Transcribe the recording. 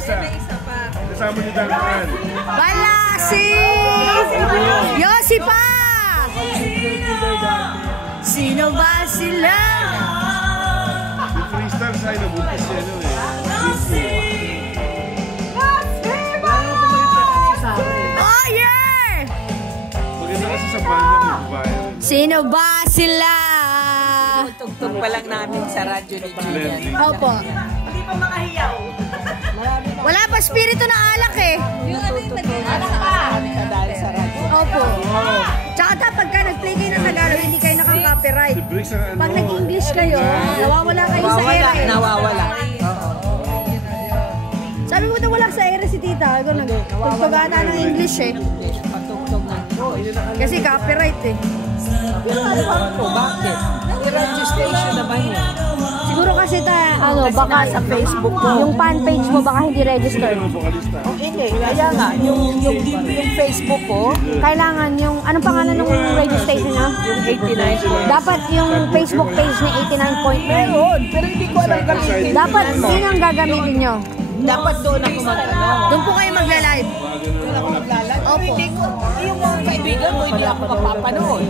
isa. Kasama ni Dangan. Wala si Yossi pa! Sino ba sila? Yung freestyle sa'yo, nabutas siya ano eh. Oh yeah! Maganda kasi sa banda may babae. Sino ba sila? Tugtog pa lang namin sa radyo ni Julian. Opo. Hindi pa makahiyaw. Wala pa spirito na alak eh. Yung ano yung alak pa. Dahil sa radyo. Opo. Tsaka pagka nag-play kayo ng Tagalog, hindi kayo nakaka-copyright. Pag nag-English kayo, nawawala kayo sa ere. Nawawala. Sabi mo na wala sa ere si tita. Nagtugtugana ng English eh. Pagtugtog na. Kasi copyright eh. Pero ano po, bakit? I-registration naman yun. Siguro kasi baka sa Facebook mo. Yung fan page mo baka hindi registered. Oh, hindi. Kaya nga, yung Facebook ko, Kailangan yung, anong pangalan ng radio station na? yung 89. Dapat yung Facebook page na 89.9. Meron, pero hindi ko alam gamitin. Dapat yun ang gagamitin nyo. Dapat doon ako mag-ano. Doon po kayo magla-live. Doon ako maglalag. Opo. Hindi ko, yung mga kaibigan mo, hindi ako mapapanood.